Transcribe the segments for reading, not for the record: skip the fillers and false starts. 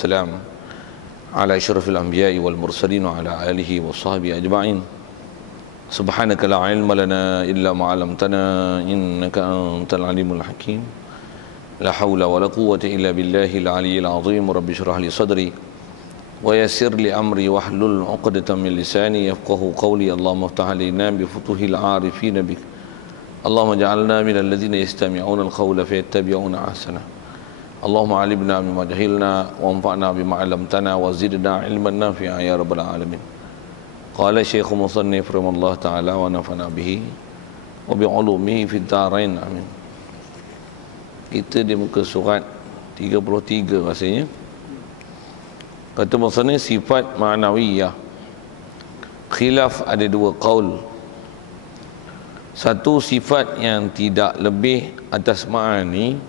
Salam ala asyrafil anbiya'i wal mursalin wa ala alihi wa sahbihi ajma'in. Subhanaka la ilma lana illa ma 'allamtana innaka antal alimul hakim. La haula wa la quwwata illa billahil aliyyil azim. Rabbi shrah li sadri wa yassir li amri wahlul 'uqdatam min lisani yafqahu qawli. Allahumma iftah 'alaina bi futuhil 'arifin bik. Allahumma ja'alna minal ladzina yastami'una al-qawla fayattabi'una ahsana. Allahumma alimna bima jahilna wa anfa'na bima 'allamtana wa zidna ilman nafi'a ya rabbal alamin. Qala Syekh Musannif rahimahullah ta'ala wa nafa'na bihi wa bi 'ulumihi fid dharain amin. Kita di muka surat 33 rasanya. Kata Musannif sifat ma'nawiyah. Khilaf ada dua qaul. Satu, sifat yang tidak lebih atas ma'ani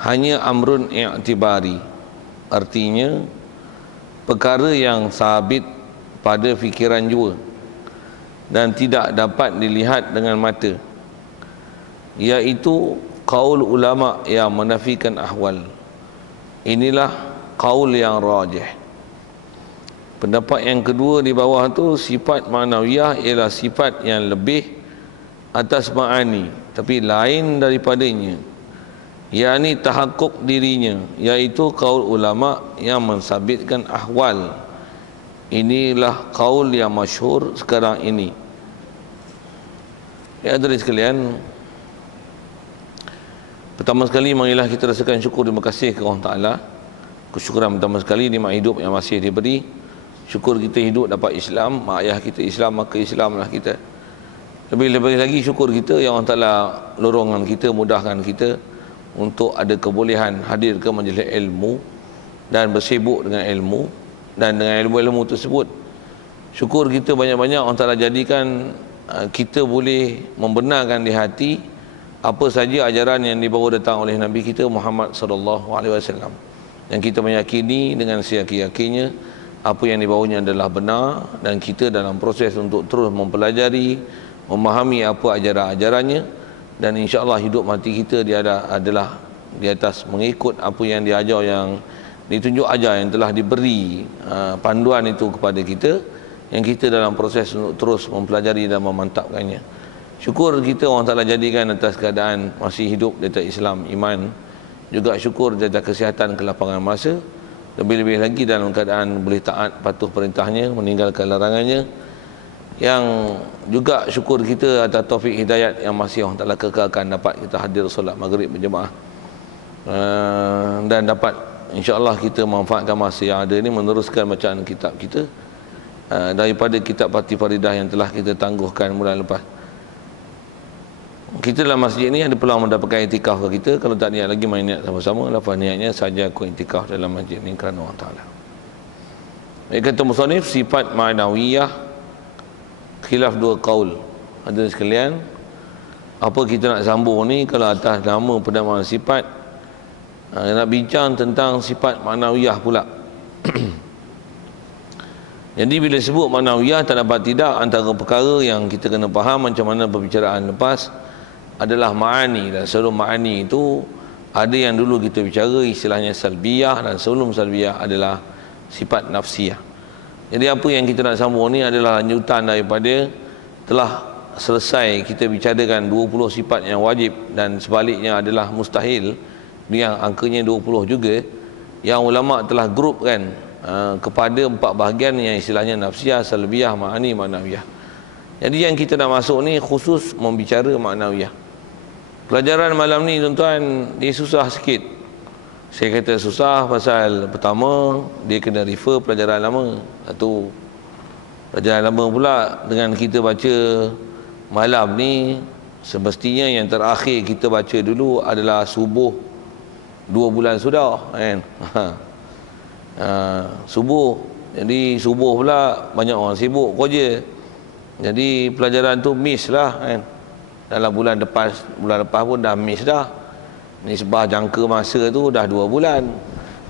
hanya amrun i'tibari, artinya perkara yang sabit pada fikiran jua dan tidak dapat dilihat dengan mata, iaitu qaul ulama yang menafikan ahwal. Inilah qaul yang rajih. Pendapat yang kedua di bawah tu, sifat ma'nawiyah ialah sifat yang lebih atas ma'ani tapi lain daripadanya, yakni tahakkuk dirinya, iaitu qaul ulama yang mensabitkan ahwal. Inilah qaul yang masyhur sekarang ini. Ya hadirin sekalian, pertama sekali marilah kita rasakan syukur terima kasih kepada Allah Taala. Kesyukuran pertama sekali nikmat hidup yang masih diberi. Syukur kita hidup dapat Islam, mak ayah kita Islam, maka Islamlah kita. Lebih-lebih lagi syukur kita yang Allah Taala lorongkan kita, mudahkan kita untuk ada kebolehan hadir ke majlis ilmu dan bersibuk dengan ilmu, dan dengan ilmu-ilmu tersebut syukur kita banyak-banyak Allah Ta'ala jadikan kita boleh membenarkan di hati apa saja ajaran yang dibawa datang oleh Nabi kita Muhammad sallallahu alaihi wasallam, yang kita meyakini dengan seyakin-yakinnya apa yang dibawanya adalah benar, dan kita dalam proses untuk terus mempelajari, memahami apa ajaran-ajarannya, dan insya-Allah hidup mati kita dia adalah di atas mengikut apa yang diajar, yang ditunjuk ajar, yang telah diberi panduan itu kepada kita, yang kita dalam proses untuk terus mempelajari dan memantapkannya. Syukur kita Allah Ta'ala jadikan atas keadaan masih hidup di atas Islam, iman, juga syukur di atas kesihatan, kelapangan masa, lebih-lebih lagi dalam keadaan boleh taat patuh perintahnya, meninggalkan larangannya, yang juga syukur kita atas taufik hidayat yang masih Allah Ta'ala kekalkan dapat kita hadir solat maghrib berjemaah, dan dapat insya-Allah kita manfaatkan masa yang ada ini meneruskan bacaan kitab kita daripada kitab Fatih Faridah yang telah kita tangguhkan bulan lepas. Kita dalam masjid ini ada peluang mendapatkan iktikaf ke kita. Kalau tak niat lagi main niat sama-sama. Lafaz niatnya saja aku iktikaf dalam masjid ini kerana Allah Ta'ala. Kata musannif sifat ma'nawiyah khilaf dua qaul. Hadirin sekalian, apa kita nak sambung ni kalau atas nama penamaan sifat, nak bincang tentang sifat ma'nawiyah pula. Jadi bila sebut ma'nawiyah, tak dapat tidak antara perkara yang kita kena faham macam mana perbicaraan lepas adalah ma'ani, dan sebelum ma'ani itu ada yang dulu kita bicara istilahnya salbiyah, dan sebelum salbiyah adalah sifat nafsiyah. Jadi apa yang kita nak sambung ni adalah lanjutan daripada telah selesai kita bicarakan 20 sifat yang wajib, dan sebaliknya adalah mustahil, yang angkanya 20 juga, yang ulama telah grupkan kepada 4 bahagian yang istilahnya nafsiyah, salbiyah, ma'ani, ma'nawiyah. Jadi yang kita nak masuk ni khusus membicara ma'nawiyah. Pelajaran malam ni tuan-tuan, dia susah sikit. Saya kata susah pasal pertama dia kena refer pelajaran lama. Satu, pelajaran lama pula dengan kita baca malam ni, semestinya yang terakhir kita baca dulu adalah subuh 2 bulan sudah kan. Subuh. Jadi subuh pula banyak orang sibuk kerja. Jadi pelajaran tu miss lah kan. Dalam bulan lepas pun dah miss dah. Nisbah jangka masa tu dah 2 bulan.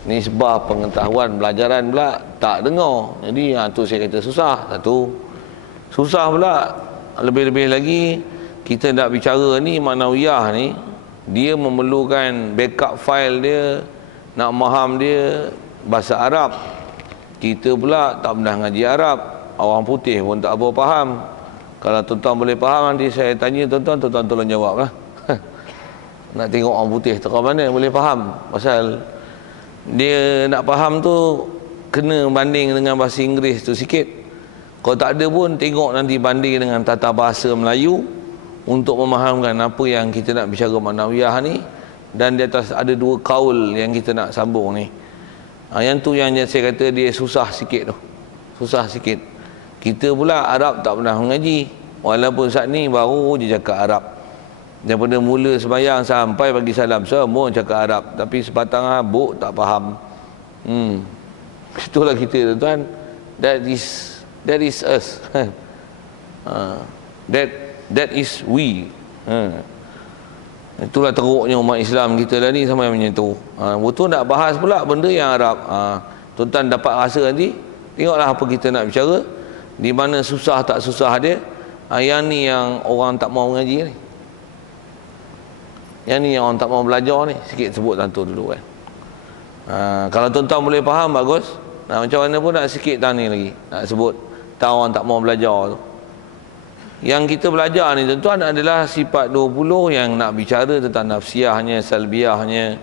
Nisbah pengetahuan pelajaran pula tak dengar. Jadi tu saya kata susah. Satu, susah pula. Lebih-lebih lagi kita nak bicara ni ma'nawiyah ni, dia memerlukan backup file dia, nak faham dia bahasa Arab. Kita pula tak pernah ngaji Arab. Orang putih pun tak apa faham. Kalau tuan-tuan boleh faham, nanti saya tanya tuan-tuan, tuan-tuan tolong jawab lah. Nak tengok orang putih terang mana boleh faham. Pasal dia nak faham tu kena banding dengan bahasa Inggeris tu sikit. Kalau tak ada pun tengok nanti banding dengan tata bahasa Melayu untuk memahamkan apa yang kita nak bicara maknawiyah ni. Dan di atas ada dua kaul yang kita nak sambung ni. Yang tu yang saya kata dia susah sikit tu. Susah sikit. Kita pula Arab tak pernah mengaji. Walaupun saat ni baru je cakap Arab. Daripada mula sembahyang sampai bagi salam semua cakap Arab. Tapi sebatang habuk tak faham. Itulah kita tuan. That is us. That is we. Itulah teruknya umat Islam kita dah ni sampai macam tu. Betul nak bahas pula benda yang Arab. Tuan-tuan dapat rasa nanti. Tengoklah apa kita nak bicara. Di mana susah tak susah dia. Yang ni yang orang tak mau mengaji ni. Yang ni yang orang tak mau belajar ni. Sikit sebut tentu dulu kan. Kalau tuan-tuan boleh faham bagus. Macam mana pun nak sikit tani lagi. Nak sebut. Tahu orang tak mau belajar tu. Yang kita belajar ni tuan-tuan adalah sifat 20 yang nak bicara tentang nafsiyahnya, salbiyahnya,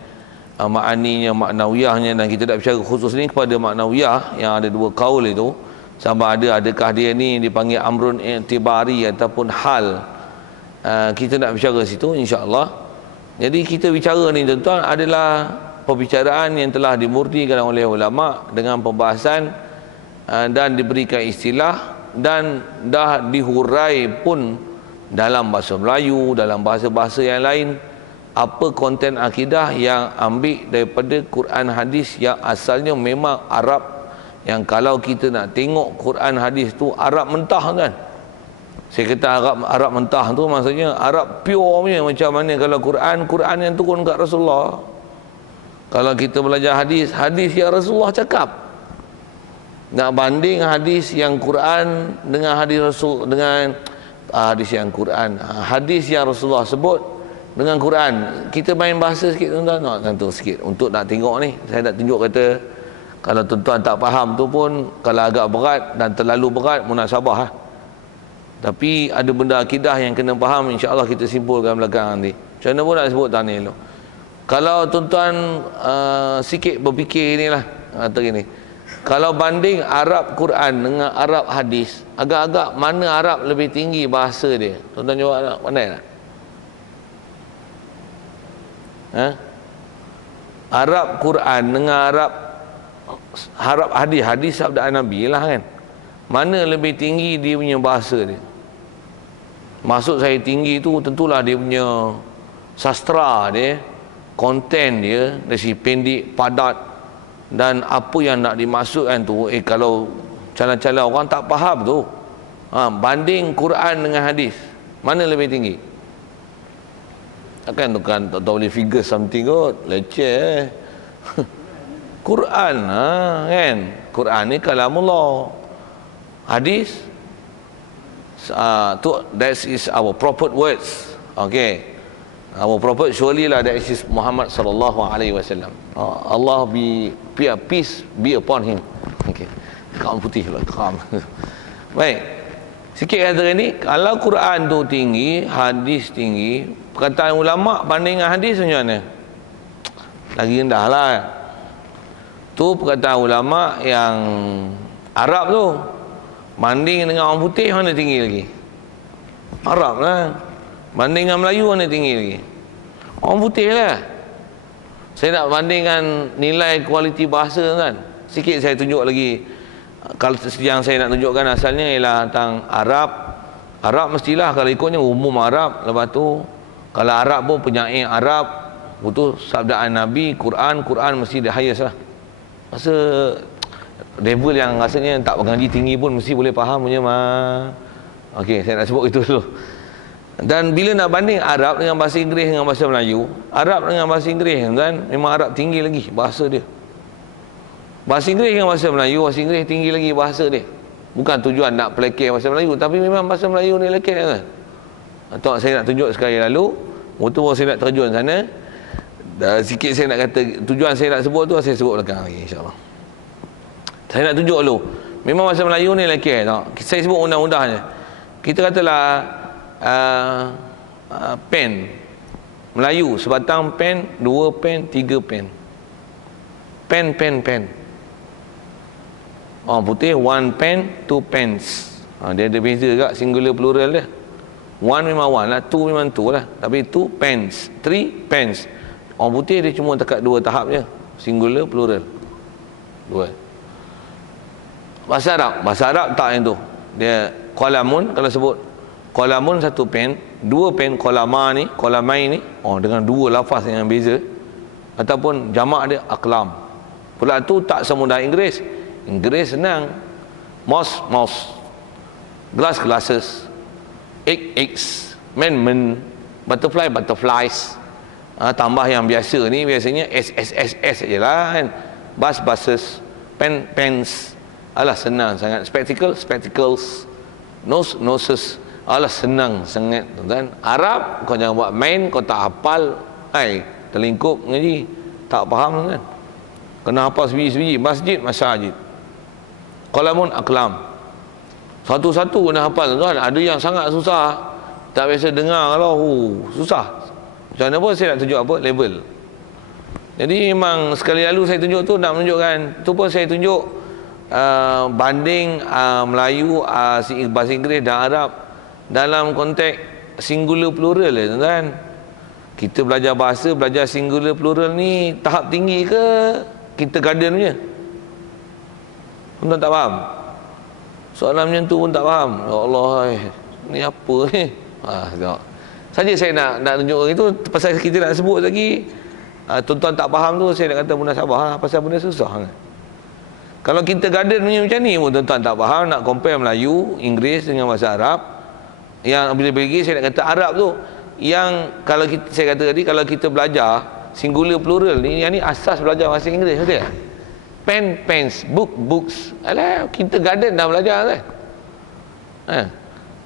ma'aninya, maknawiyahnya. Dan kita nak bicara khusus ni kepada maknawiyah yang ada dua kaul itu. Sama adakah dia ni dipanggil amrun i'tibari ataupun hal. Kita nak bicara situ insya-Allah. Jadi kita bicara ni tuan-tuan adalah perbicaraan yang telah dimurtikan oleh ulama dengan pembahasan dan diberikan istilah dan dah dihurai pun dalam bahasa Melayu, dalam bahasa-bahasa yang lain, apa konten akidah yang ambil daripada Quran hadis yang asalnya memang Arab, yang kalau kita nak tengok Quran hadis tu Arab mentah kan. Saya kata Arab mentah tu maksudnya Arab pure punya. Macam mana kalau Quran yang turun kat Rasulullah. Kalau kita belajar hadis yang Rasulullah cakap. Nak banding hadis yang Quran dengan hadis Rasul, dengan hadis yang Quran, hadis yang Rasulullah sebut dengan Quran. Kita main bahasa sikit tuan-tuan. Tentu sikit untuk nak tengok ni. Saya nak tunjuk kata kalau tuan-tuan tak faham tu pun, kalau agak berat dan terlalu berat, munasabah lah. Tapi ada benda akidah yang kena faham, insya-Allah kita simpulkan belakang nanti. Macam mana pun nak sebut tadi tu. Kalau tuan-tuan sikit berfikir inilah kata gini. Kalau banding Arab Quran dengan Arab hadis, agak-agak mana Arab lebih tinggi bahasa dia? Tuan-tuan jawab nak pandai tak? Arab Quran dengan Arab hadis sabda Nabi lah kan. Mana lebih tinggi dia punya bahasa dia? Maksud saya tinggi tu tentulah dia punya sastra dia, konten dia, dari segi pendek, padat, dan apa yang nak dimaksudkan tu. Kalau calon-calon orang tak faham tu, banding Quran dengan hadis, mana lebih tinggi? Takkan tu kan tak boleh figure something kot, leceh. Quran kan, Quran ni kalamullah. Hadis that is our prophet words. Okay, our prophet surely lah, that is Muhammad sallallahu alaihi wasallam. Allah peace be upon him. Okay, kaum putih lah, kaum. Baik, sikit kata ni, kalau Quran tu tinggi, hadis tinggi, perkataan ulama banding dengan hadis macam mana? Lagi rendah lah. Tu perkataan ulama yang Arab tu. Banding dengan orang putih, mana tinggi lagi? Arab lah. Banding dengan Melayu, mana tinggi lagi? Orang putih lah. Saya nak bandingkan nilai kualiti bahasa kan. Sikit saya tunjuk lagi. Kalau yang saya nak tunjukkan asalnya ialah tentang Arab. Arab mestilah kalau ikutnya umum Arab. Lepas tu kalau Arab pun penyair Arab. Itu sabdaan Nabi, Quran mesti dia highest lah. Masa level yang rasanya tak mengaji tinggi pun mesti boleh faham punya mah. Okey, saya nak sebut itu dulu. Dan bila nak banding Arab dengan bahasa Inggeris dengan bahasa Melayu, Arab dengan bahasa Inggeris kan, memang Arab tinggi lagi bahasa dia. Bahasa Inggeris dengan bahasa Melayu, bahasa Inggeris tinggi lagi bahasa dia. Bukan tujuan nak pelekeh bahasa Melayu, tapi memang bahasa Melayu ni lekeh kan. Atau saya nak tunjuk sekali lalu, betul saya nak terjun sana. Dan sikit saya nak kata, tujuan saya nak sebut tu saya sebut belakang lagi insya-Allah. Saya nak tunjuk dulu. Memang bahasa Melayu ni lagi saya sebut mudah-mudahnya. Kita katalah pen. Melayu, sebatang pen, 2 pen, 3 pen. Pen. Orang putih, 1 pen, 2 pens. Dia ada beza juga singular plural dia. 1 memang 1 lah, 2 memang 2 lah. Tapi 2 pens, 3 pens. Orang putih dia cuma dekat 2 tahap je. Singular, plural. 2. Bahasa Arab tak yang tu. Dia qalamun, kalau sebut qalamun 1 pen, 2 pen, qalama ni, qalamai ni, dengan 2 lafaz yang beza. Ataupun jamak dia aqlam. Pula tu tak semudah Inggeris. Inggeris senang. Mouse. Glasses. Eggs. Men. Butterflies. Tambah yang biasa ni biasanya SSSS je lah kan. Buses. Pens. Alah senang sangat. Spectacles. Noses. Alah senang sangat tuan-tuan. Arab kau jangan buat main, kau tak hafal, terlingkup ngaji, tak faham tuan-tuan. Kena hafal sebiji-sebiji. Masjid. Qalamun aqlam. Satu-satu kena hafal tuan-tuan. Ada yang sangat susah. Tak biasa dengar kalau susah. Macam mana pun saya nak tunjuk apa? Level. Jadi memang sekali lalu saya tunjuk tu nak menunjukkan. Tu pun saya tunjuk banding Melayu, bahasa Inggeris dan Arab dalam konteks singular plural tuan-tuan. Kita belajar bahasa, belajar singular plural ni tahap tinggi ke kita garden punya? Tuan tak faham? Soalan macam tu pun tak faham. Ya Allah, ni apa ni? Tengok. Saja saya nak tunjuk itu pasal kita nak sebut lagi. Tuan-tuan tak faham tu saya nak kata munasabah lah, pasal benda susah kan. Kalau kita garden punya macam ni pun tuan-tuan tak faham, nak compare Melayu, Inggeris dengan bahasa Arab. Yang bila lagi saya nak kata Arab tu, yang kalau kita, saya kata tadi, kalau kita belajar singular plural ni, yang ni asas belajar bahasa Inggeris, betul tak? Pen, pens, books. Alah, kita garden dah belajar kan.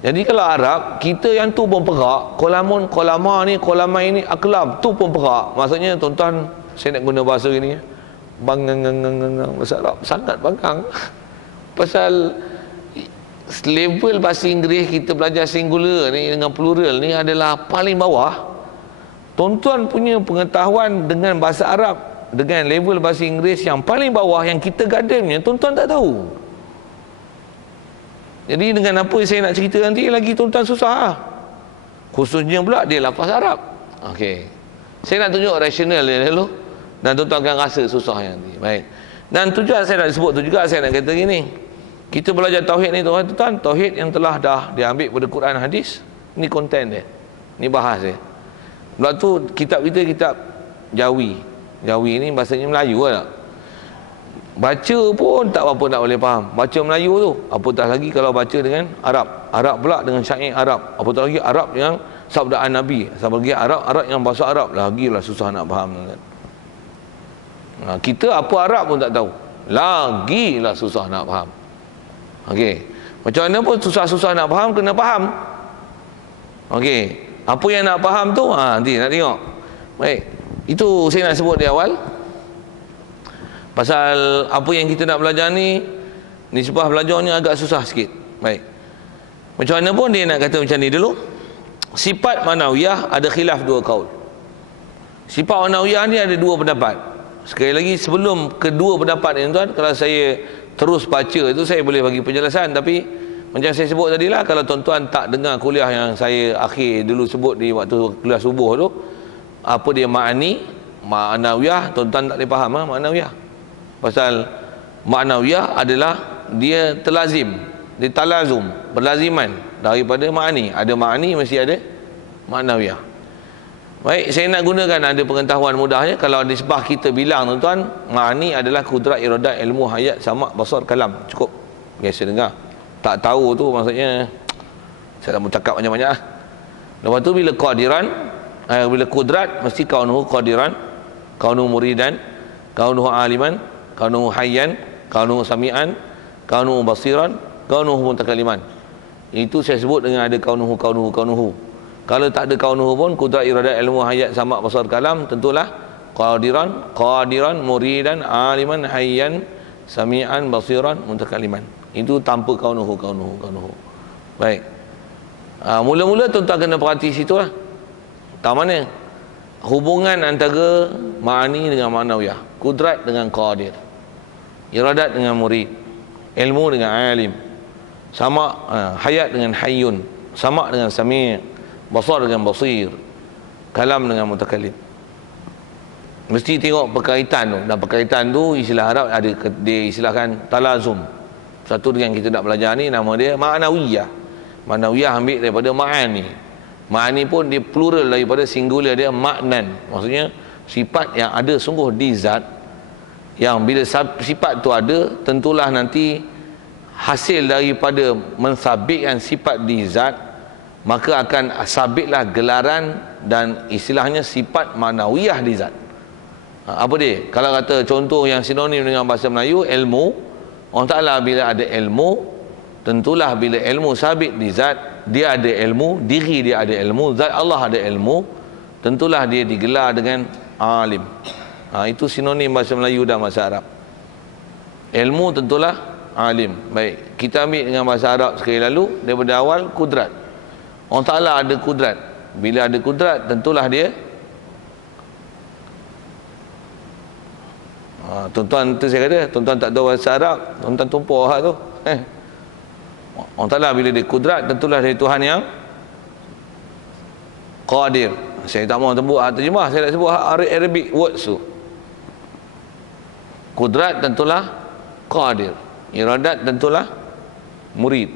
Jadi kalau Arab, kita yang tu pun perak. Qalamun, qalama ni, qalamai ni, aqlam, tu pun perak. Maksudnya tuan-tuan, saya nak guna bahasa ini, bangang bahasa Arab sangat bangang. Pasal level bahasa Inggeris kita belajar singular ni dengan plural ni adalah paling bawah. Tuan-tuan punya pengetahuan dengan bahasa Arab dengan level bahasa Inggeris yang paling bawah, yang kita gardennya, tuan-tuan tak tahu. Jadi dengan apa saya nak cerita nanti lagi tuan-tuan susah. Khususnya pula dia lafaz Arab. Okey. Saya nak tunjuk rasional dia dulu dan tuan-tuan akan rasa susah yang nanti. Baik. Dan tujuan saya nak sebut tu juga, saya nak kata gini. Kita belajar tauhid ni tuan-tuan, tauhid yang telah dah diambil pada Quran hadis, ni konten dia. Ni bahas dia. Sebab tu kitab kita kitab Jawi. Jawi ni bahasanya Melayu lah. Baca pun tak apa nak boleh faham. Baca Melayu tu, apatah lagi kalau baca dengan Arab. Arab pula dengan syair Arab. Apatah lagi Arab yang sabdaan Nabi. Sabda lagi Arab yang bahasa Arab. Lagilah susah nak faham. Kita apa Arab pun tak tahu. Lagilah susah nak faham. Okey. Macam mana pun susah-susah nak faham, kena faham. Okey. Apa yang nak faham tu, nanti nak tengok. Baik. Itu saya nak sebut di awal. Pasal apa yang kita nak belajar ni nisbah belajarnya agak susah sikit. Baik. Macam mana pun dia nak kata macam ni dulu. Sifat manawiyah ada khilaf dua kaul. Sifat manawiyah ni ada dua pendapat. Sekali lagi sebelum kedua pendapat ni tuan, kalau saya terus baca itu saya boleh bagi penjelasan, tapi macam saya sebut tadi lah, kalau tuan-tuan tak dengar kuliah yang saya akhir dulu sebut di waktu kuliah subuh tu, apa dia ma'nawiyah, tuan-tuan tak boleh faham ma'nawiyah. Pasal ma'nawiyah adalah dia terlazim, dia talazum, berlaziman daripada ma'ani. Ada ma'ani, mesti ada ma'nawiyah. Baik, saya nak gunakan ada pengetahuan mudahnya. Kalau nisbah kita bilang tuan-tuan, ma'ani adalah kudrat iradat ilmu hayat sama basar kalam. Cukup biasa dengar. Tak tahu tu maksudnya saya tak mau cakap banyak-banyak lah. Lepas tu bila qadiran, bila kudrat mesti kaunuhu qadiran, kaunuhu muridan, kaunuhu aliman, kaunuhu hayyan, kaunuhu sami'an, kaunuhu basiran, kaunuhu mutakalliman. Itu saya sebut dengan ada kaunuhu. Kalau tak ada kaunuhu pun, kudrat iradat ilmu hayat sama basar kalam, tentulah qadiran, muridan, aliman, hayyan, sami'an basiran mutakaliman. Itu tanpa kaunuhu. Baik. Mula-mula tuan-tuan kena perhati situ lah. Tak mana? Hubungan antara ma'ani dengan ma'nawiyah, kudrat dengan qadir, iradat dengan murid, ilmu dengan alim, sama hayat dengan hayyun, sama dengan sami', basar dengan basir, kalam dengan mutakalim. Mesti tengok perkaitan tu. Dan perkaitan tu istilah Arab ada diistilahkan talazum. Satu dengan kita nak belajar ni nama dia ma'nawiyah. Ma'nawiyah ambil daripada ma'ani. Ma'ani pun dia plural daripada singular dia ma'nan. Maksudnya sifat yang ada sungguh di zat, yang bila sifat tu ada, tentulah nanti hasil daripada mensabitkan sifat di zat, maka akan sabitlah gelaran dan istilahnya sifat ma'nawiyah di zat. Apa dia? Kalau kata contoh yang sinonim dengan bahasa Melayu, ilmu, Allah Ta'ala bila ada ilmu, tentulah bila ilmu sabit di zat, dia ada ilmu, diri dia ada ilmu, zat Allah ada ilmu, tentulah dia digelar dengan alim. Itu sinonim bahasa Melayu dan bahasa Arab. Ilmu tentulah alim. Baik, kita ambil dengan bahasa Arab sekali lalu, daripada awal kudrat. Allah Ta'ala ada kudrat. Bila ada kudrat, tentulah dia tuan-tuan tu saya kata, tuan-tuan tak tahu bahasa Arab, tuan-tuan tumpah tu. Allah Ta'ala bila dia kudrat, tentulah dia Tuhan yang qadir. Saya tak mahu terjemah, saya nak sebut Arabic words tu. Kudrat tentulah qadir, iradat tentulah murid.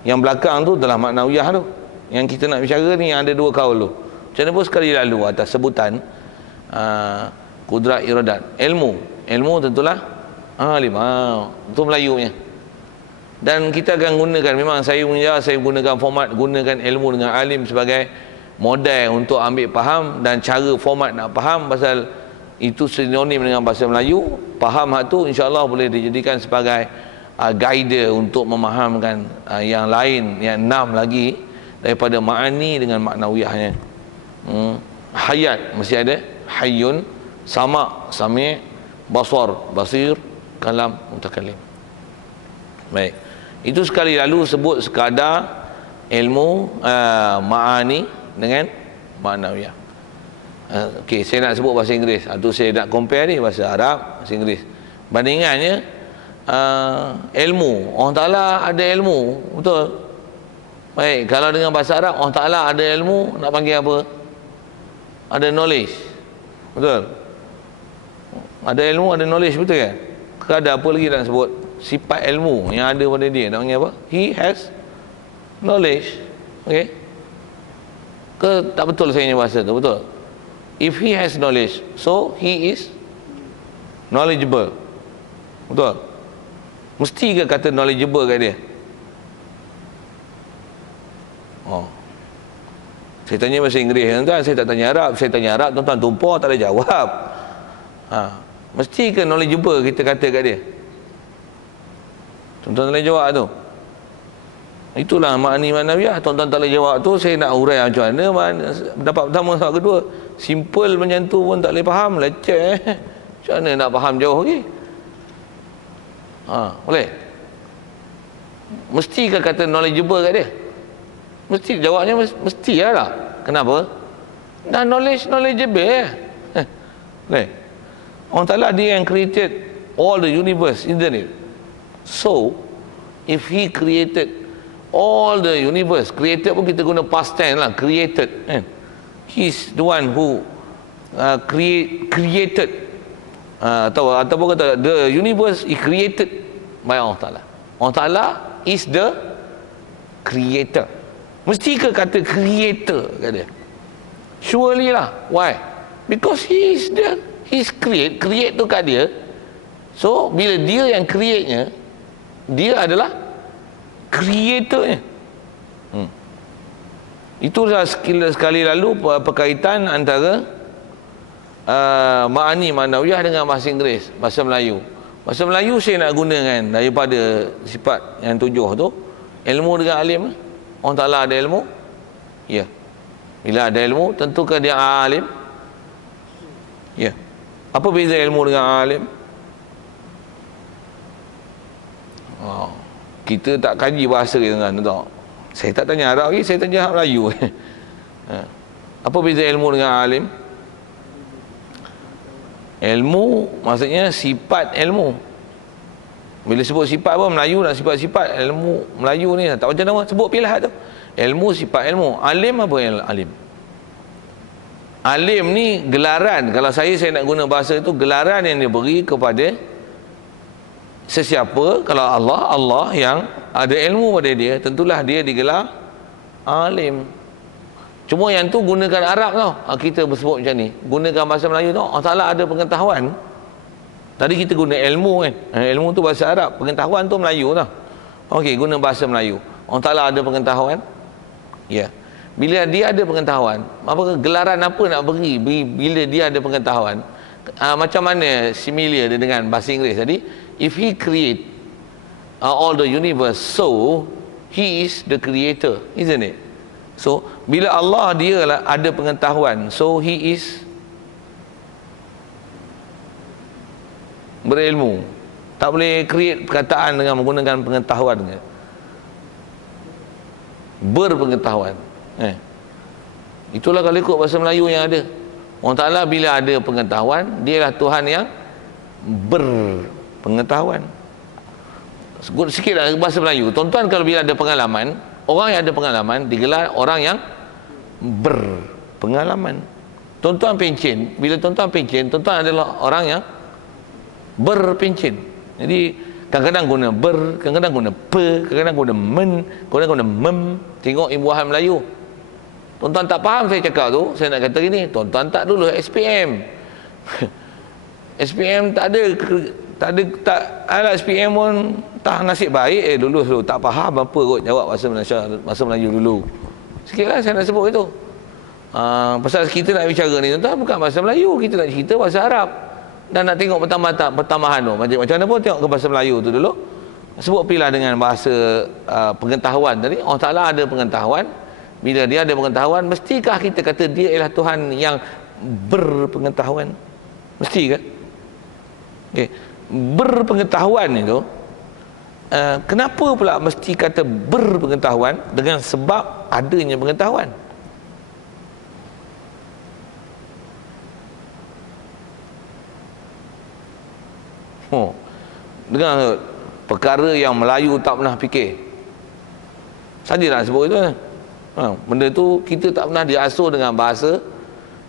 Yang belakang tu adalah maknawiyah tu. Yang kita nak bicara ni yang ada dua kaul tu. Macam mana pun sekali lalu atas sebutan kudrat, iradat, ilmu tentulah alim. Itu Melayunya. Dan kita akan gunakan, memang saya gunakan format, gunakan ilmu dengan alim sebagai model untuk ambil faham dan cara format nak faham, pasal itu sinonim dengan bahasa Melayu. Faham hak tu insya-Allah boleh dijadikan sebagai guide untuk memahamkan yang lain, yang 6 lagi daripada ma'ani dengan maknawiyahnya. Hayat mesti ada, hayyun, sama, sami', basar, basir, kalam, mutakalim. Baik, itu sekali lalu sebut sekadar ilmu ma'ani dengan maknawiyah. Okey, saya nak sebut bahasa Inggeris. Itu saya nak compare ni, bahasa Arab, bahasa Inggeris. Bandingannya ilmu, Allah Ta'ala ada ilmu, betul? Baik, kalau dengan bahasa Arab, Allah Ta'ala ada ilmu, nak panggil apa? Ada knowledge, betul? Ada ilmu, ada knowledge, betul kan? Ada apa lagi nak sebut? Sifat ilmu yang ada pada dia, nak panggil apa? He has knowledge. Okey, ke tak betul saya punya bahasa tu? Betul? If he has knowledge, so he is knowledgeable. Betul? Mesti ke kata knowledgeable kat dia? Saya tanya bahasa Inggeris, tuan-tuan, saya tak tanya Arab. Saya tanya Arab, tuan-tuan tumpah tak ada jawab. Mesti ke knowledgeable kita kata kat dia? Tuan-tuan tak boleh jawab tu. Itulah makni maknawiyah. Tuan-tuan tak boleh jawab tu, saya nak urai macam mana pendapat pertama sama kedua. Simple macam tu pun tak boleh faham, leceh. Macam mana nak faham jauh lagi? Boleh? Mesti ke kata knowledgeable kat dia? Mesti, jawabnya mesti lah. Kenapa? Dah knowledgeable. Boleh? Allah Ta'ala dia yang created all the universe, isn't it? So, if he created all the universe, created pun kita guna past tense lah, created, he's the one who created, ataupun kata the universe is created by Allah Ta'ala. Allah Ta'ala is the creator. Mesti ke kata creator kat dia? Surely lah. Why? Because he is there. He's create tu kat dia. So bila dia yang create-nya, dia adalah creator-nya. Itulah sekali lalu perkaitan antara ma'ani maknawiyah dengan bahasa Inggeris, bahasa Melayu. Bahasa Melayu saya nak gunakan daripada sifat yang 7 tu, ilmu dengan alim. Allah Ta'ala ada ilmu? Ya. Bila ada ilmu, tentukah dia alim? Ya. Apa beza ilmu dengan alim? Oh. Kita tak kaji bahasa kan, tahu. Saya tak tanya Arab lagi, saya tanya Melayu. Apa beza ilmu dengan alim? Ilmu maksudnya sifat ilmu. Bila sebut sifat apa, Melayu nak sifat-sifat, ilmu Melayu ni tak macam nama, sebut pilah tu. Ilmu sifat ilmu. Alim apa yang alim? Alim ni gelaran. Kalau saya nak guna bahasa itu, gelaran yang diberi kepada sesiapa. Kalau Allah yang ada ilmu pada dia, tentulah dia digelar alim. Cuma yang tu gunakan Arab tau. Kita bersebut macam ni, gunakan bahasa Melayu tau. Allah Ta'ala ada pengetahuan. Tadi kita guna ilmu kan. Ilmu tu bahasa Arab, pengetahuan tu Melayu tau. Okey, guna bahasa Melayu. Allah Ta'ala ada pengetahuan. Ya. Bila dia ada pengetahuan, apa gelaran apa nak beri bila dia ada pengetahuan? Macam mana similar dia dengan bahasa Inggeris tadi? If he create all the universe, so he is the creator, isn't it? So bila Allah dia lah ada pengetahuan, so he is berilmu. Tak boleh create perkataan dengan menggunakan pengetahuan. Berpengetahuan. Itulah kalau ikut bahasa Melayu yang ada. Allah Ta'ala bila ada pengetahuan, dia lah Tuhan yang berpengetahuan. Sikit lah bahasa Melayu. Tuan-tuan kalau bila ada pengalaman, orang yang ada pengalaman digelar orang yang berpengalaman. Tuan-tuan pencen, bila tuan-tuan pencen, tuan-tuan adalah orang yang berpencen. Jadi kadang-kadang guna kadang-kadang guna kadang-kadang guna kadang-kadang guna mem. Tengok imbuhan Melayu. Tuan-tuan tak faham saya cakap tu, saya nak kata gini, tuan-tuan tak dulu SPM. SPM tak ada SPM pun tak nasib baik dulu tak faham apa kot jawab bahasa Melayu dulu. Sikitlah saya nak sebut itu. Pasal kita nak bicara ni tuan-tuan bukan bahasa Melayu, kita nak cerita bahasa Arab. Dan nak tengok pertambahan tu. Macam mana pun tengok ke bahasa Melayu tu dulu. Sebut pilah dengan bahasa pengetahuan tadi. Allah Ta'ala ada pengetahuan. Bila dia ada pengetahuan, mestikah kita kata dia ialah Tuhan yang berpengetahuan? Mesti kan? Okay. Berpengetahuan itu, kenapa pula mesti kata berpengetahuan? Dengan sebab adanya pengetahuan. Dengan perkara yang Melayu tak pernah fikir. Saja nak sebut itu. Benda tu kita tak pernah diasuh dengan bahasa,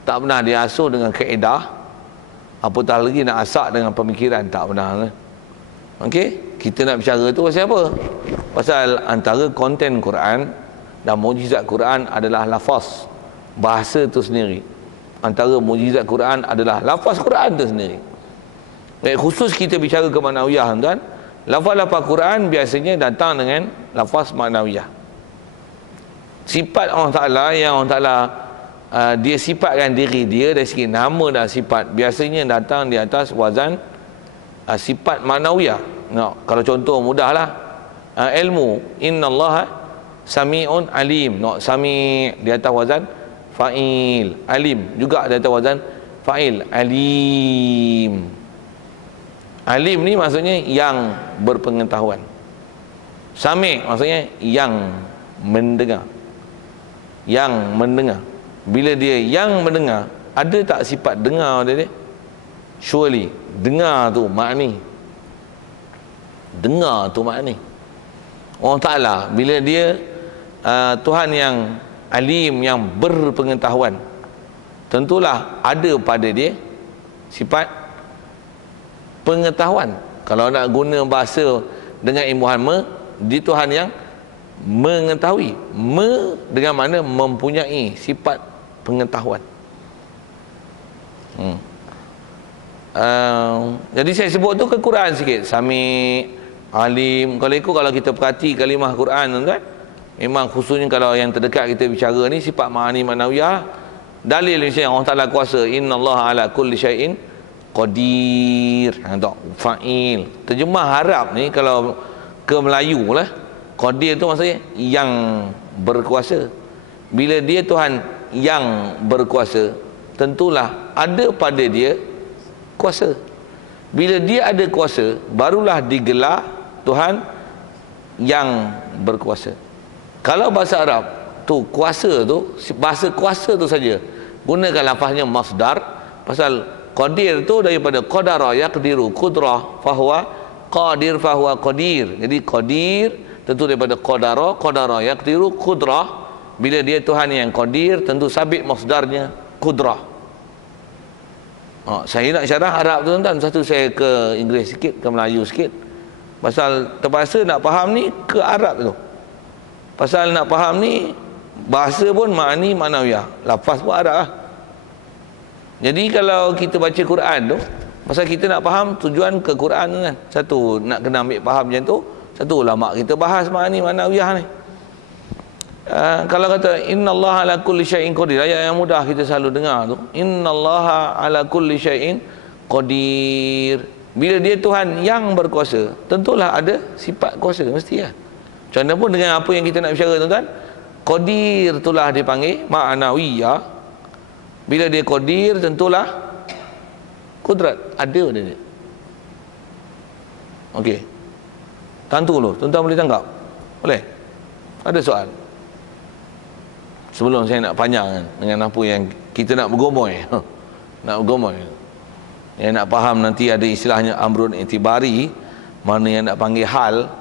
tak pernah diasuh dengan kaedah, apatah lagi nak asak dengan pemikiran, tak pernah. Okey, kita nak bicara tu pasal apa? Pasal antara konten Quran dan mukjizat Quran adalah lafaz, bahasa tu sendiri. Antara mukjizat Quran adalah lafaz Quran tu sendiri. Khusus kita bicara ke maknawiyah tuan, lafaz-lafaz Quran biasanya datang dengan lafaz maknawiyah. Sifat Allah Ta'ala yang Allah Ta'ala dia sifatkan diri dia dari segi nama dan sifat biasanya datang di atas wazan sifat maknawiyah. Kalau contoh mudahlah, ilmu, innallaha sami'un alim. Sami' di atas wazan fa'il, alim juga di atas wazan fa'il, alim. Alim ni maksudnya yang berpengetahuan. Sami' maksudnya yang mendengar. Yang mendengar. Bila dia yang mendengar, ada tak sifat dengar dia? Surely dengar tu makni. Dengar tu makni. Allah Ta'ala bila dia Tuhan yang alim, yang berpengetahuan, tentulah ada pada dia sifat pengetahuan. Kalau nak guna bahasa dengan imbuhan di Tuhan yang mengetahui, dengan mana mempunyai sifat pengetahuan. Jadi saya sebut tu kekurangan sikit. Sami, alim. Kalau kita perhati kalimah Quran kan, memang khususnya kalau yang terdekat kita bicara ni sifat ma'ani manawiyah. Dalil misalnya Allah Ta'ala kuasa, innallaha ala kulli syai'in qadir. Fa'il. Terjemah Arab ni kalau ke Melayu lah, qadir tu maksudnya yang berkuasa. Bila dia Tuhan yang berkuasa, tentulah ada pada dia kuasa. Bila dia ada kuasa, barulah digelar Tuhan yang berkuasa. Kalau bahasa Arab tu kuasa tu, bahasa kuasa tu saja gunakan lafaznya masdar, pasal qadir tu daripada qadara yaqdiru qudrah fahuwa qadir fahuwa qadir. Jadi qadir tentu daripada qadara, qadara yaqdiru qudrah. Bila dia Tuhan yang qadir, tentu sabit masdarnya qudrah. Saya nak syarah Arab tu tuan-tuan, satu saya ke Inggeris sikit, ke Melayu sikit, pasal terpaksa nak faham ni ke Arab tu. Pasal nak faham ni bahasa pun makni maknawiyah, lafaz pun Arab lah. Jadi kalau kita baca Quran tu, pasal kita nak faham tujuan ke Quran tu kan, satu nak kena ambil faham macam tu, satu ulama kita bahas makni maknawiyah ni. Kalau kata innallaha ala kulli syai'in qadir, ayat yang mudah kita selalu dengar tu, innallaha ala kulli syai'in qadir. Bila dia Tuhan yang berkuasa, tentulah ada sifat kuasa, mesti lah. Macam mana pun dengan apa yang kita nak bicara tuan-tuan, qadir itulah dipanggil ma'nawiyah. Bila dia qadir, tentulah kudrat, ada pada dia. Okey, tentu dulu, tuan-tuan boleh tangkap? Boleh? Ada soal? Sebelum saya nak panjang dengan apa yang kita nak bergomoi, nak bergomoi, yang nak faham nanti ada istilahnya amrun itibari, mana yang nak panggil hal.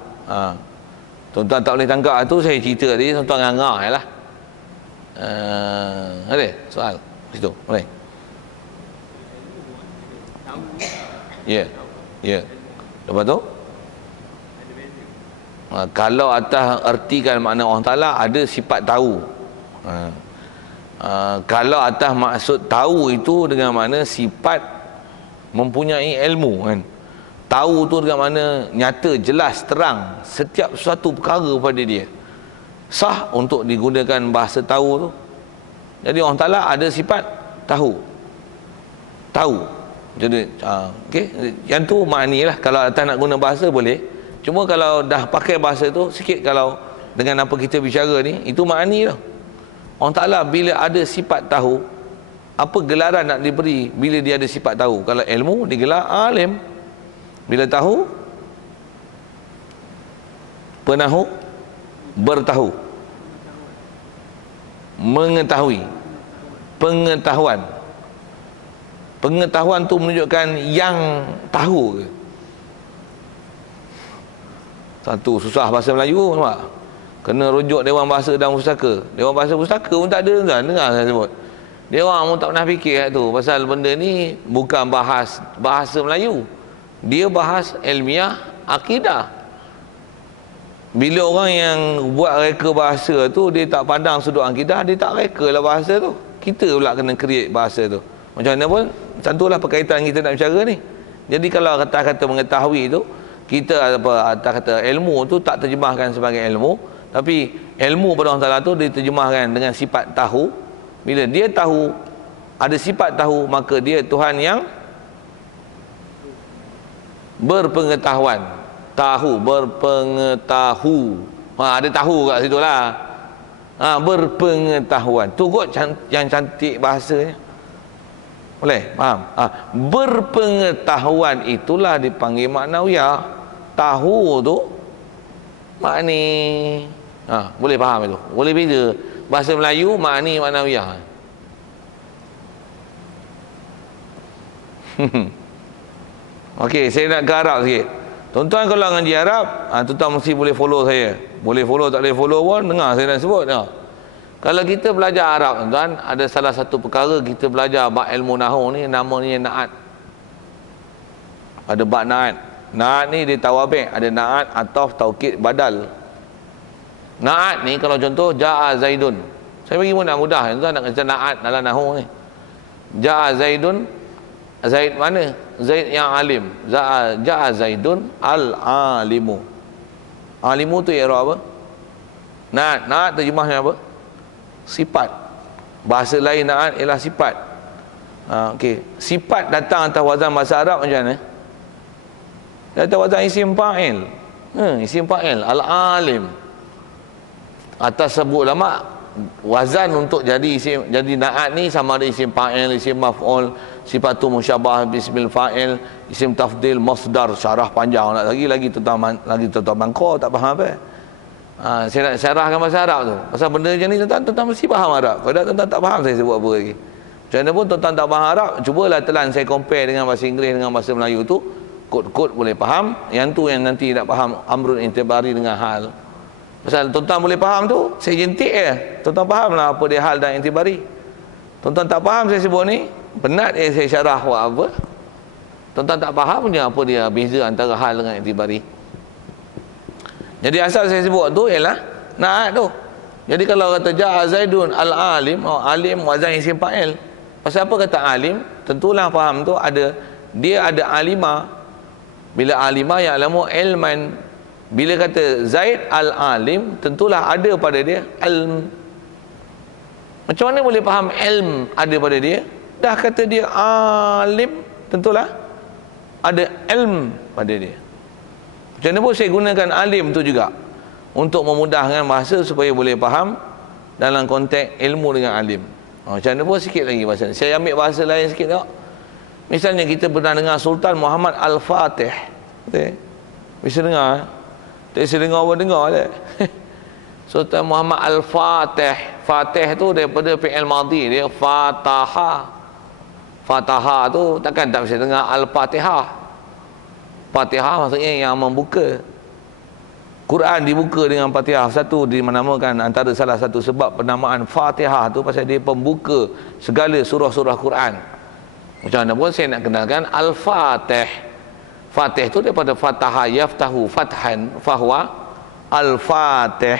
Tuan-tuan tak boleh tangkap tu, saya cerita tadi, tuan-tuan ngangah lah. Ada soal situ? Boleh? Ya, ya. Lepas tu? Kalau atas ertikan makna Allah Ta'ala, ada sifat tahu. Kalau atas maksud tahu itu dengan mana sifat mempunyai ilmu kan. Tahu tu dengan mana nyata, jelas, terang setiap suatu perkara pada dia, sah untuk digunakan bahasa tahu tu. Jadi Allah Ta'ala ada sifat tahu. Tahu. Jadi okey, yang tu maknilah. Kalau atas nak guna bahasa boleh. Cuma kalau dah pakai bahasa tu sikit, kalau dengan apa kita bicara ni, itu makni lah. Allah Ta'ala bila ada sifat tahu, apa gelaran nak diberi bila dia ada sifat tahu? Kalau ilmu digelar alim, bila tahu penahu, bertahu, mengetahui, pengetahuan. Pengetahuan tu menunjukkan yang tahu. Satu susah bahasa Melayu, nampak? Kena rujuk Dewan Bahasa dan Pustaka. Dewan Bahasa Pustaka pun tak ada tuan. Dengar saya sebut. Dia orang pun tak pernah fikir kat tu, pasal benda ni bukan bahas bahasa Melayu. Dia bahas ilmiah akidah. Bila orang yang buat reka bahasa tu, dia tak pandang sudut akidah, dia tak reka lah bahasa tu. Kita pula kena create bahasa tu. Macam mana pun, tentulah perkaitan kita nak bicara ni. Jadi kalau kata-kata mengetahui tu, kita apa atas kata ilmu tu tak terjemahkan sebagai ilmu, tapi ilmu pada Allah Ta'ala tu diterjemahkan dengan sifat tahu. Bila dia tahu, ada sifat tahu, maka dia Tuhan yang berpengetahuan. Tahu, berpengetahu. Ada tahu kat situ lah. Berpengetahuan. Tu kot yang cantik bahasanya. Boleh? Faham? Berpengetahuan itulah dipanggil maknawiyah. Tahu tu makni. Boleh faham itu? Boleh beza bahasa Melayu makni maknawiyah. Okey, saya nak ke Arab sikit. Tuan-tuan kalau ngaji Arab, tuan-tuan mesti boleh follow saya. Boleh follow, tak boleh follow pun dengar saya nak sebut. Kalau kita belajar Arab, tuan-tuan, ada salah satu perkara kita belajar bab ilmu nahwu ni, namanya na'at. Ada bab na'at. Na'at ni dia tawabih, ada na'at, ataf, taukid, badal. Na'at ni kalau contoh ja'a Zaidun. Saya bagi mudah-mudah, tuan-tuan nak kata na'at dalam nahwu ni. Ja'a Zaidun, Zaid mana? Zaid yang alim. Ja'a Zaidun al-alimu. Alimu tu i'rab apa? Na'at. Na'at terjemahnya apa? Sifat. Bahasa lain na'at ialah sifat. Okey. Sifat datang atas wazan bahasa Arab macam mana? Atas wazan isim fa'il. Isim fa'il. Al-alim. Atas sebut ulama, wazan untuk jadi isim, jadi na'at ni sama ada isim fa'il, isim maf'ul, sifatu musyabah, bismil fa'il, isim tafdil, masdar, syarah panjang nak lagi tentang mangkor tak faham apa. Saya nak syarahkan bahasa Arab tu. Pasal benda macam ni tuan-tuan mesti faham Arab. Kalau tuan-tuan tak faham saya sebut apa lagi. Macam mana pun tuan-tuan tak faham Arab, cubalah telan saya compare dengan bahasa Inggeris dengan bahasa Melayu tu, kod-kod boleh faham. Yang tu yang nanti tak faham amrun intibari dengan hal. Pasal tuan-tuan boleh faham tu, saya jentik je. Tuan-tuan fahamlah apa dia hal dan intibari. Tuan-tuan tak faham saya sebut ni, penat saya syarah buat apa. Tuan-tuan tak faham punya apa dia beza antara hal dengan intibari. Jadi asal saya sebut tu ialah naat tu. Jadi kalau kata ja'a Zaidun al-alim, alim wazan isim fa'il. Pasal apa kata alim? Tentulah faham tu dia ada alimah. Bila alimah ya'lamu ilman. Bila kata Zaid al-alim, tentulah ada pada dia ilm. Macam mana boleh faham ilm ada pada dia? Dah kata dia alim, tentulah ada ilm pada dia. Macam mana pun saya gunakan alim tu juga untuk memudahkan bahasa supaya boleh faham dalam konteks ilmu dengan alim. Macam mana pun sikit lagi bahasa ni. Saya ambil bahasa lain sikit tak? Misalnya kita pernah dengar Sultan Muhammad Al-Fatih. Betul? Bisa dengar? Tak bisa dengar apa dengar je. Sultan Muhammad Al-Fatih. Fatih tu daripada fi'il madhi dia fataha. Fataha tu takkan tak bisa dengar Al-Fatihah. Fatihah maksudnya yang membuka. Quran dibuka dengan Fatihah. Satu dinamakan antara salah satu sebab penamaan Fatihah tu pasal dia pembuka segala surah-surah Quran. Macam mana pun saya nak kenalkan Al-Fatih. Fatih tu daripada fataha yaftahu fathan fahuwa Al-Fatih.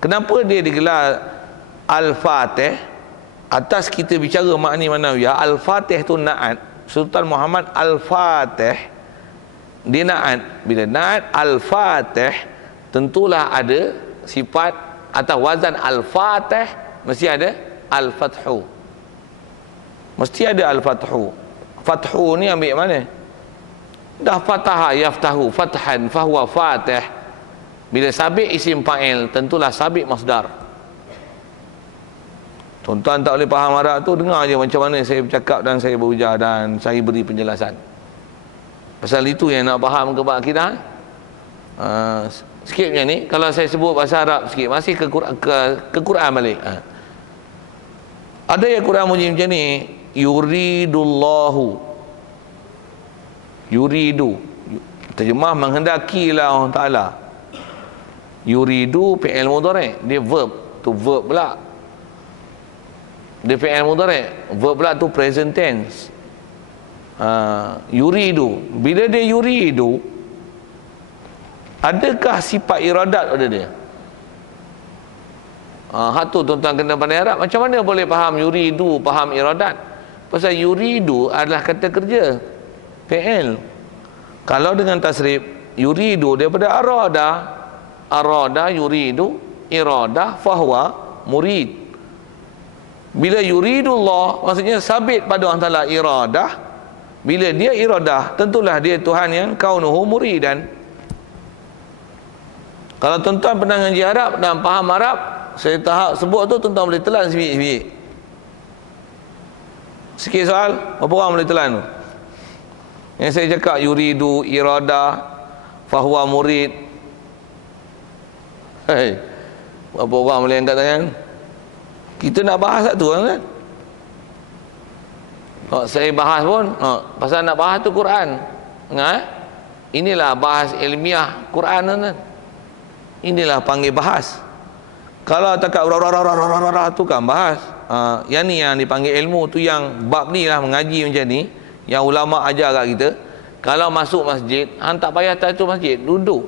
Kenapa dia digelar Al-Fatih? Atas kita bicara makni manawiyah, Al-Fatih tu naat. Sultan Muhammad Al-Fatih dia naat. Bila naat Al-Fatih, tentulah ada sifat atau wazan Al-Fatih, mesti ada Al-Fathu. Mesti ada Al-Fathu. Fathu ni ambil mana? Dah fataha yaftahu fathan fahuwa fatih. Bila sabit isim fa'il, tentulah sabit masdar. Tuan-tuan tak boleh faham Arab tu, dengar je macam mana saya bercakap dan saya berujar dan saya beri penjelasan. Pasal itu yang nak faham kebab akidah. Sikit macam ni, kalau saya sebut bahasa Arab sikit, masih ke Quran balik. Ada yang Quran bunyi macam ni, yuridullahu. Yuridu. Terjemah menghendakilah Allah Ta'ala. Yuridu fi'il mudhari', dia verb. Tu verb pula. Dia fi'il mudhari', verb pula tu present tense. Yuridu. Bila dia yuridu, adakah sifat iradat pada dia? Hak tu tuan-tuan kena pandai Arab. Macam mana boleh faham yuridu, faham iradat? Pasal yuridu adalah kata kerja, fi'il. Kalau dengan tasrif, yuridu daripada arada. Arada yuridu, iradah fahuwa murid. Bila yuridullah, maksudnya sabit pada Allah Ta'ala iradah. Bila dia iradah, tentulah dia Tuhan yang kaunuhu muridan. Kalau tuan-tuan pernah ngaji Arab dan faham Arab, saya tahap sebut tu tuan-tuan boleh telan sebiji-sebiji. Sikit soal, berapa orang boleh telan tu? Yang saya cakap yuridu, irada, fahuwa murid. Hei, berapa orang boleh angkat tangan? Kita nak bahas satu kan? Saya bahas pun pasal nak bahas tu Quran. Inilah bahas ilmiah Quran kan? Inilah panggil bahas. Kalau takak tu kan bahas. Yang ni yang dipanggil ilmu tu, yang bab ni lah mengaji macam ni, yang ulama ajar kat kita. Kalau masuk masjid, tak payah tajuk masjid, duduk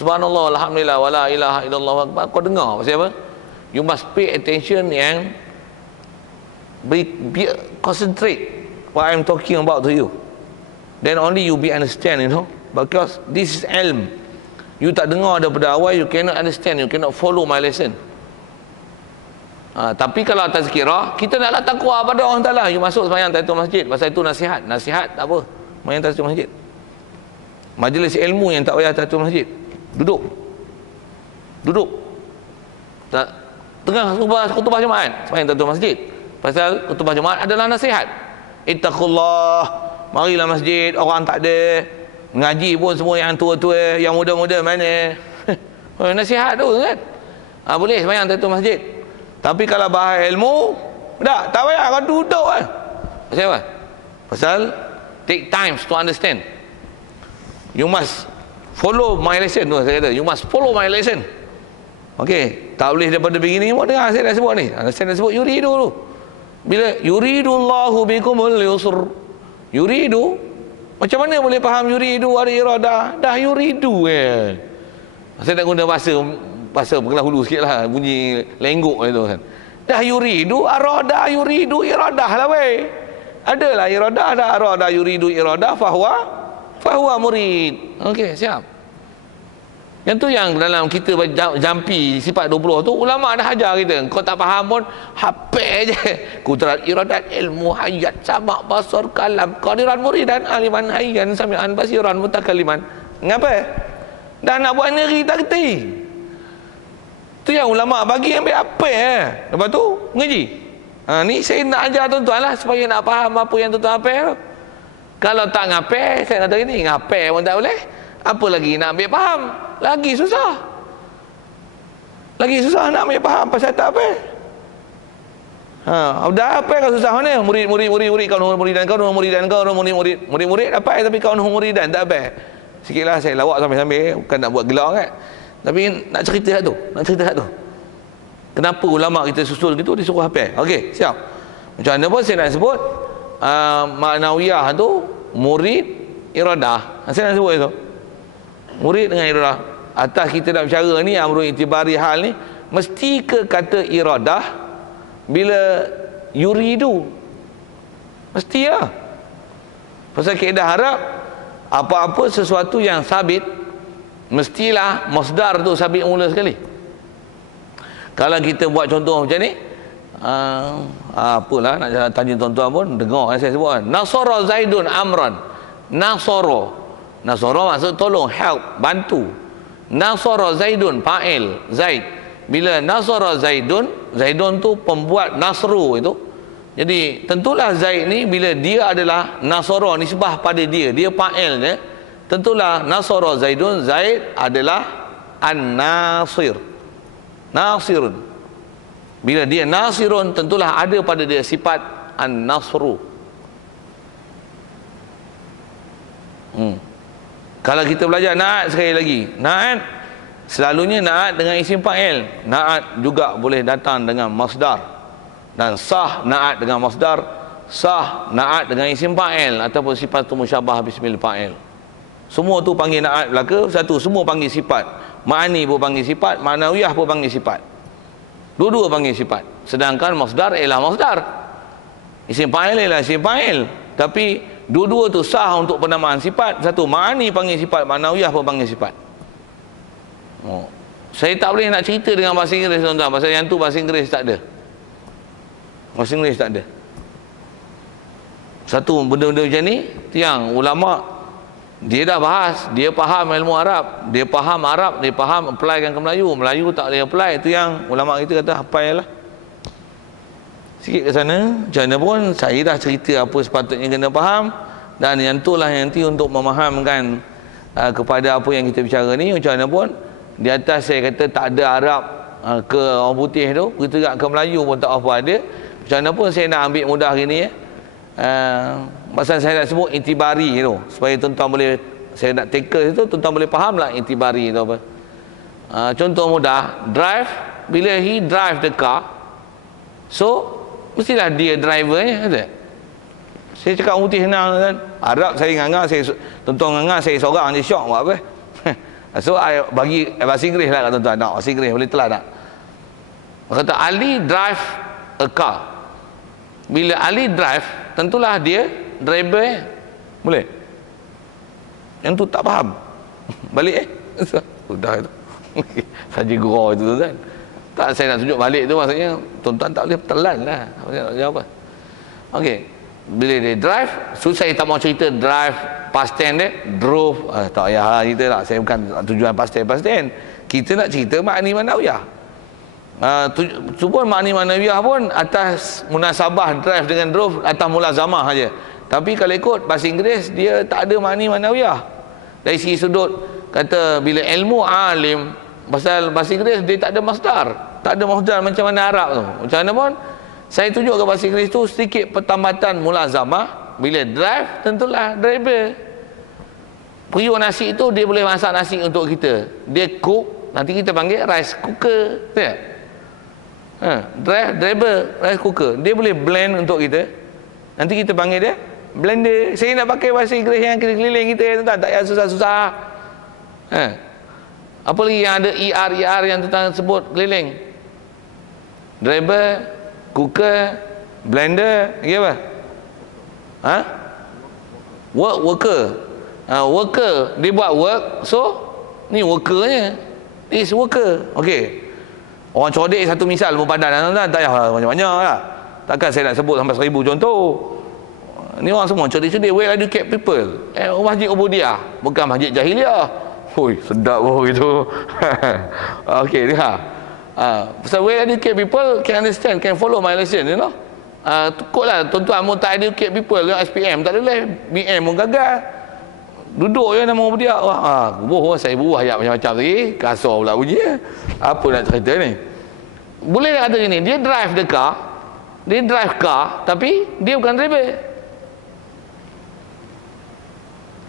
subhanallah, alhamdulillah, wala ilaha illallah akbar. Kau dengar pasal apa? You must pay attention and be concentrate what I'm talking about to you. Then only you be understand, because this is ilm. You tak dengar daripada awal, you cannot understand, you cannot follow my lesson. Tapi kalau tazkirah, kita naklah takwa pada Allah Ta'ala. You masuk sembahyang tahiyatul masjid, pasal itu nasihat. Nasihat tak apa, sembahyang tahiyatul masjid. Majlis ilmu yang tak payah tahiyatul masjid, duduk tengah khutbah Jumaat, sembahyang tahiyatul masjid. Pasal khutbah Jumaat adalah nasihat. Ittaqullah, marilah masjid, orang tak ada. Ngaji pun semua yang tua-tua, yang muda-muda mana? Nasihat tu kan. Boleh sembahyang satu masjid. Tapi kalau bahas ilmu, tak payah kau duduk kan. Pasal apa? Pasal take time to understand. You must follow my lesson tu saya kata. You must follow my lesson. Okey, tak boleh daripada begini pun dengar saya dah sebut ni. Saya dah sebut yuridu tu. Bila yuridullahu bikumul yusr. Yuridu, macam mana boleh faham yuridu ada iradah? Dah yuridu Saya nak guna bahasa pengelah hulu sikitlah, bunyi lenggok itu kan. Dah yuridu arada yuridu iradah lah weh. Adalah iradah, ada arada yuridu iradah fahuwa murid. Okey, siap. Yang tu yang dalam kita jampi sifat 20 tu ulama dah ajar kita. Kau tak faham pun hafal je. Kudrat iradat ilmu hayat sama basar kalam qadiran muridan aliman hayyan sami'an basiran mutakalliman. Ngapa? Dah nak buat negeri tak kerti. Tu yang ulama bagi ambil apa Lepas tu ngaji. Ni saya nak ajar tuan-tuan lah supaya nak faham apa yang tuan-tuan hafal. Kalau tak ngapal, saya kata gini, ngapal pun tak boleh. Apa lagi nak ambil faham? Lagi susah. Lagi susah nak ambil faham pasal tak apa. Dah apa kau susah mana? Murid kau murid dapat tapi kau murid dan tak apa. Sikitlah saya lawak sambil-sambil, bukan nak buat gelak kan. Tapi nak cerita tu. Kenapa ulama kita susul gitu disuruh hafal? Okey, siap. Macam mana pun saya nak sebut maknawiyah tu murid iradah. Saya nak sebut itu. Murid dengan iradah. Atas kita nak bercara ni amrul itibari hal ni, mesti ke kata iradah bila yuridu. Mesti lah. Pasal kaedah Arab, apa-apa sesuatu yang sabit mestilah masdar tu sabit mula sekali. Kalau kita buat contoh macam ni, apalah nak tanya tuan-tuan pun dengar saya sebut kan. Nasara Zaidun amran. Nasara maksud tolong, help, bantu. Nasara Zaidun fa'il Zaid. Bila nasara Zaidun tu pembuat nasru itu. Jadi tentulah Zaid ni bila dia adalah nasara nisbah pada dia fa'il dia. Tentulah nasara Zaidun, Zaid adalah an-nasir. Nasirun. Bila dia nasirun, tentulah ada pada dia sifat an-nasru. Kalau kita belajar na'at sekali lagi, na'at selalunya na'at dengan isim fa'il. Na'at juga boleh datang dengan masdar. Dan sah na'at dengan masdar, sah na'at dengan isim fa'il ataupun sifat tu musyabah bismil fa'il. Semua tu panggil na'at belaka. Satu, semua panggil sifat. Ma'ani pun panggil sifat, ma'nawiyah pun panggil sifat. Dua-dua panggil sifat. Sedangkan masdar ialah masdar. Isim fa'il ialah isim fa'il. Tapi dua-dua tu sah untuk penamaan sifat. Satu, ma'ani panggil sifat, ma'nawiyah pun panggil sifat. Saya tak boleh nak cerita dengan bahasa Inggeris tuan-tuan. Pasal yang tu bahasa Inggeris tak ada. Bahasa Inggeris tak ada. Satu benda-benda macam ni, yang ulama' dia dah bahas, dia faham ilmu Arab, dia faham Arab, dia faham applykan ke Melayu. Melayu tak boleh apply, itu yang ulama kita kata hafal lah. Sikit ke sana, macam mana pun saya dah cerita apa sepatutnya kena faham, dan yang itulah yang nanti untuk memahamkan kepada apa yang kita bicara ni. Macam mana pun di atas saya kata tak ada Arab ke orang putih tu, begitu juga ke Melayu pun tak apa ada. Macam mana pun saya nak ambil mudah gini pasal saya nak sebut intibari tu supaya tuan-tuan boleh, saya nak tackle itu tuan-tuan boleh faham lah intibari tu apa. Contoh mudah, drive, bila he drive the car, so mestilah dia drivernya kata. Saya cakap putih senang kan, Arab saya ngangah, saya tuan-tuan ngangah, saya seorang je syok buat apa. So I bagi bahasa Inggeris lah kat tuan-tuan. Nak bahasa Inggeris boleh telah tak? Kata Ali drive a car. Bila Ali drive, tentulah dia driver boleh. Yang tu tak faham. Balik sudah itu. Saja gurau itu kan. Tak, saya nak tunjuk balik tu maksudnya tuan-tuan tak boleh telan lah. Saya nak jawab apa? Okey. Bila dia drive, susah saya tak mau cerita drive past tense dia, drove. Tak payah lah cerita lah. Saya bukan tujuan past tense. Kita nak cerita makni manawiyah. Tu pun makni manawiah pun atas munasabah drive dengan drove, atas mulazamah saja. Tapi kalau ikut bahasa Inggeris, dia tak ada makni manawiah. Dari segi sudut kata bila ilmu alim, pasal bahasa Inggeris dia tak ada masdar. Tak ada masdar macam mana Arab tu. Macam mana pun saya tunjuk ke bahasa Inggeris tu sedikit pertambatan mulazamah. Bila drive, tentulah driver. Periuk nasi itu dia boleh masak nasi untuk kita. Dia cook, nanti kita panggil rice cooker. Tahu? Driver rice cooker. Dia boleh blend untuk kita. Nanti kita panggil dia blender. Saya nak pakai bahasa Inggeris yang keliling kita, tuan, tak payah susah-susah. Apa lagi yang ada ER yang tuan sebut keliling? Driver, cooker, blender, lagi apa? Worker. Worker dia buat work, so ni workernya. This worker. Okey. Orang codek satu misal pun padan, tak payah banyak-banyak lah. Takkan saya nak sebut sampai 1000 contoh. Ni orang semua codek-codek, well educated people. Masjid Ubudiyah, bukan masjid jahiliah. Hui, sedap pun gitu. Okey, lihat. So well educated people can understand, can follow my lesson, you know. Tukutlah tuan-tuan mu tak educated people dengan SPM, tak boleh BM pun gagal. Duduk je nama Ubudiyah. Saya buah ayat macam-macam tadi, kasar pula bunyi. Apa nak cerita ni? Boleh kata gini, dia drive the car, dia drive car, tapi dia bukan driver.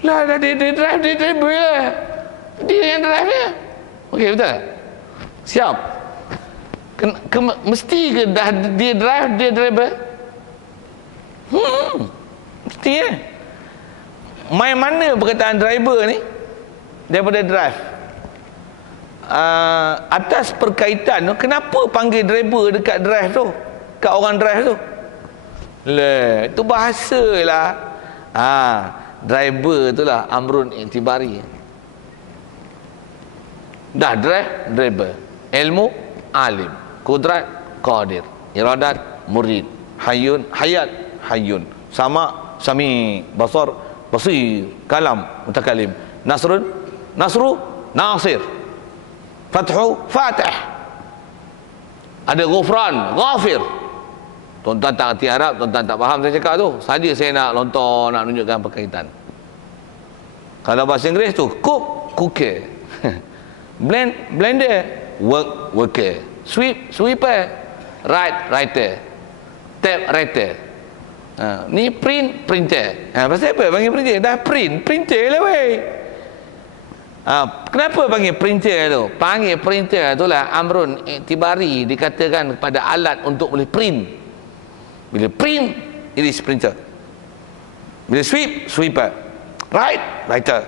Lah, dia drive, dia driver lah. Dia yang drive dia. Okey, betul? Siap. Mesti ke dah dia drive, dia driver? Mesti ya. Main mana perkataan driver ni daripada drive? Atas perkaitan tu, kenapa panggil driver dekat drive tu, kat orang drive tu? Lah, itu bahasa lah. Driver tu lah amrun i'tibari. Dah drive, driver. Ilmu, alim. Kudrat, qadir. Iradat, murid. Hayyun, hayat, hayyun. Sama, sami. Basar, basir. Kalam, mutakalim. Nasrun, nasru, nasir. Fathu, fatih. Ada ghufran, ghafir. Tuan-tuan tak erti Arab, tuan-tuan tak faham saya cakap tu. Saja saya nak lontar, nak tunjukkan perkaitan. Kalau bahasa Inggeris tu, cook, cooker. Blend, blender. Work, worker. Sweep, sweeper. Write, writer. Tab, writer. Ni print, printer. Pasal apa panggil printer? Dah print, printer lah weh. Kenapa panggil printer tu? Panggil printer tu lah amrun i'tibari, dikatakan kepada alat untuk boleh print. Bila print, it is printer. Bila sweep, sweeper. Write, writer.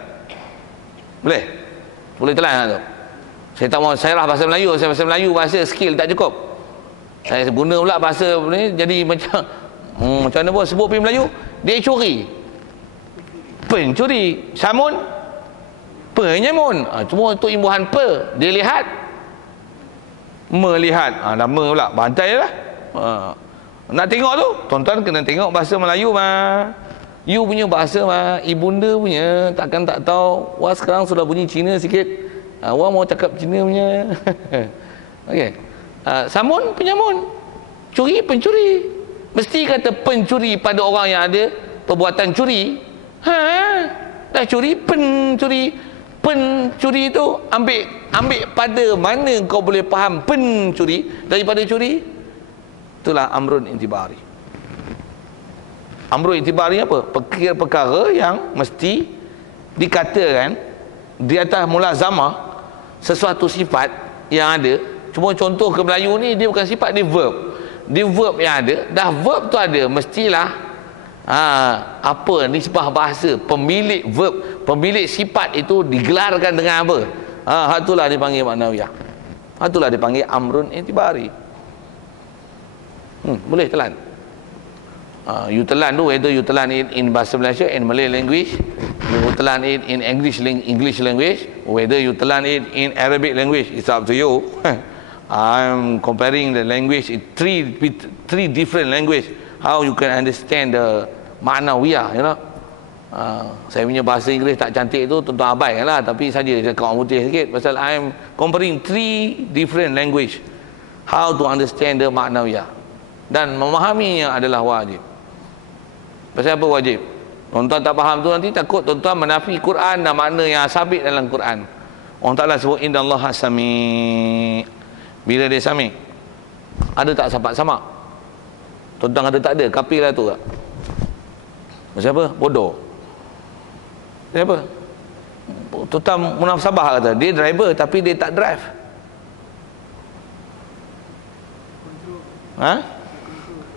Boleh? Boleh telan tu. Saya tak mau saya bahasa Melayu, saya bahasa Melayu, bahasa skill tak cukup. Saya guna pula bahasa ni jadi macam macam mana pun sebut pergi Melayu, dia curi. Pencuri. Samun, penyamun. Cuma untuk imbuhan pe, dia lihat, melihat. Nama pula, bantai lah. Nak tengok tu, tuan-tuan kena tengok bahasa Melayu mah. You punya bahasa mah, ibunda punya takkan tak tahu. Wah, sekarang sudah bunyi Cina sikit. Wah, mau cakap Cina punya. Okey. Samun, penyamun. Curi, pencuri. Mesti kata pencuri pada orang yang ada perbuatan curi. Dah curi, pencuri. Pencuri tu ambil pada mana kau boleh faham pencuri daripada curi? Itulah amrun i'tibari. Amrun i'tibari apa? Perkara yang mesti dikatakan di atas mulazamah sesuatu sifat yang ada. Cuma contoh ke Melayu ni, dia bukan sifat, dia verb. Dia verb yang ada. Dah verb tu ada, mestilah apa nisbah bahasa, pemilik verb, pemilik sifat itu digelarkan dengan apa? Itulah dipanggil maknawiyah. Itulah dipanggil amrun i'tibari. Boleh telan. You telan tu, whether you telan it in bahasa Malaysia, in Malay language, you telan it in English language, whether you telan it in Arabic language, it's up to you. I'm comparing the language in three different language. How you can understand the maknawiyah, you know. Saya punya bahasa Inggeris tak cantik tu, tuan-tuan abaikan lah, tapi saja cakap orang putih sikit, pasal I'm comparing three different language. How to understand the ma'nawiyah. Dan memahaminya adalah wajib. Pasal apa wajib? Tuan-tuan tak faham tu nanti takut tuan-tuan menafi Quran dan makna yang sabit dalam Quran. Allah Ta'ala sebut innallaha sami'. Bila dia sami'? Ada tak samak-samak? Tuan-tuan kata tak ada, kapi lah tu tak? Pasal apa? Bodoh. Pasal apa? Tuan-tuan munafsabah kata, dia driver tapi dia tak drive. Ha?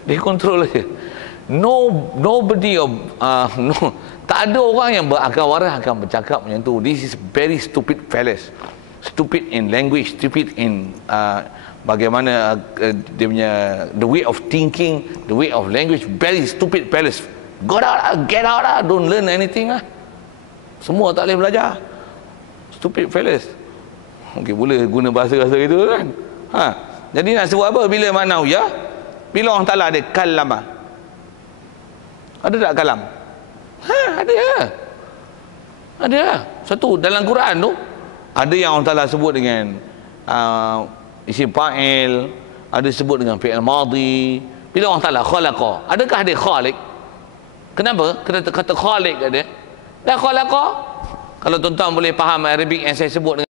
Dia kontrol aja. Nobody tak ada orang yang berakal waras akan bercakap macam tu. This is very stupid fellas. Stupid in language, stupid in bagaimana dia punya the way of thinking, the way of language, very stupid fellas. Get out lah, don't learn anything lah. Semua tak boleh belajar. Stupid fellas. Okey, boleh guna bahasa-bahasa itu kan. Ha. Jadi nak sebut apa bila ma'nawiyah? Bila Allah Ta'ala ada kalama. Ada tak kalam? Ha, ada. Ada. Satu dalam Quran tu ada yang Allah Ta'ala sebut dengan isim fa'il, ada sebut dengan fi'il madhi. Bila Allah Ta'ala khalaqa, adakah dia khaliq? Kenapa? Kena kata khaliq ada. Dan khalaqa, kalau tuan-tuan boleh faham Arabic yang saya sebut dengan